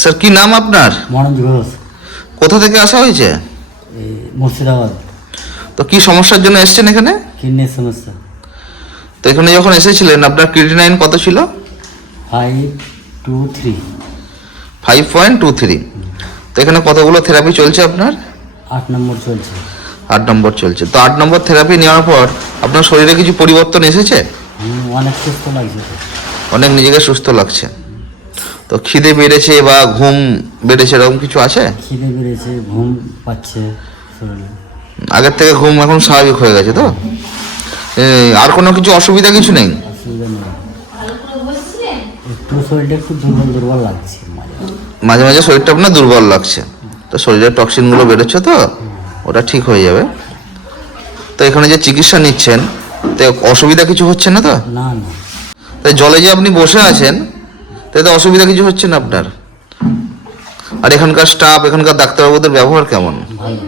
Sir কি নাম আপনার? মনোজ ঘোষ, কোথা থেকে আসা হয়েছে? এই মুর্শিদাবাদ। তো কি সমস্যার জন্য এসেছেন এখানে? কিডনির সমস্যা। তো এখানে যখন এসেছিলেন আপনার ক্রিয়েটিনাইন কত ছিল? 523। 5.23। তো এখানে কতগুলো থেরাপি চলছে আপনার? 8 নম্বর চলছে। 8 নম্বর চলছে। তো 8 নম্বর থেরাপি নেওয়ার পর আপনার শরীরে কিছু পরিবর্তন এসেছে? অনেক সুস্থ লাগছে তো। অনেক নিজেকে সুস্থ লাগছে। তো খিদে বেড়েছে বা ঘুম বেড়েছে এরকম কিছু আছে? খিদে বেড়েছে, ঘুম পাচ্ছে শরীরে। আগের থেকে ঘুম এখন স্বাভাবিক হয়ে গেছে তো? আর কোনো কিছু অসুবিধা কিছু নেই? অসুবিধা নেই। একটু শরীরটা একটু দুর্বল দুর্বল লাগছে মাঝে মাঝে শরীরটা আপনার দুর্বল লাগছে। তো শরীরের টক্সিনগুলো বেরোচ্ছে তো ওটা ঠিক হয়ে যাবে। তো এখানে যে চিকিৎসা নিচ্ছেন তো অসুবিধা কিছু হচ্ছে না তো? না না। তাই জলে যে আপনি বসে আছেন তাই তো অসুবিধা কিছু হচ্ছে না আপনার? আর এখানকার স্টাফ, এখানকার ডাক্তারবাবুদের ব্যবহার কেমন? ভালো।